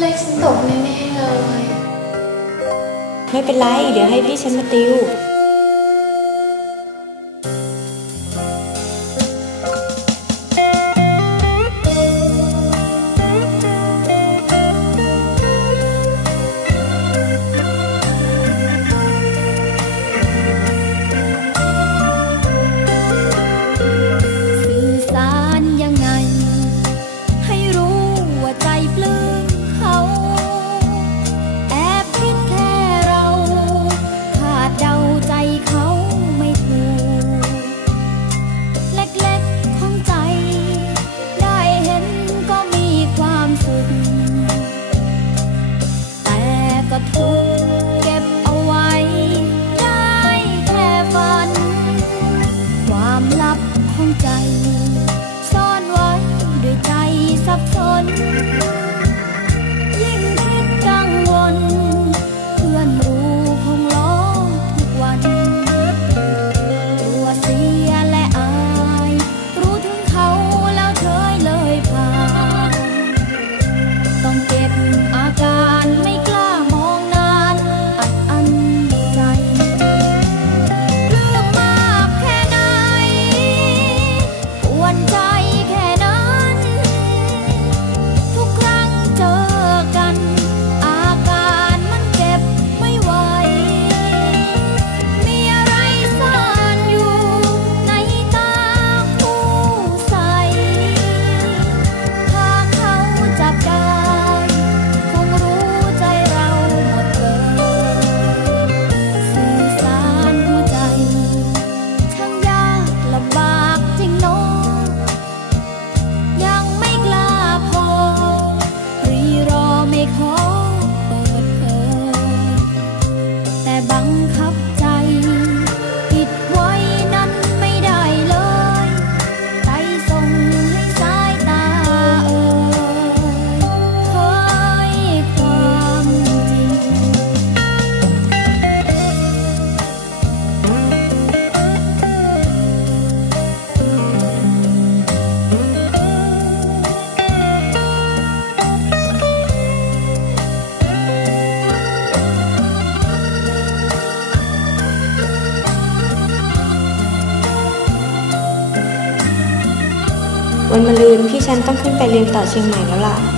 เลขฉันตกแน่ๆเลย ไม่เป็นไร เดี๋ยวให้พี่ฉันมาติว ของใจ ซ่อนไว้ด้วยใจสับสนันมะรืนพี่ฉันต้องขึ้นไปเรียนต่อเชียงใหม่แล้วล่ะ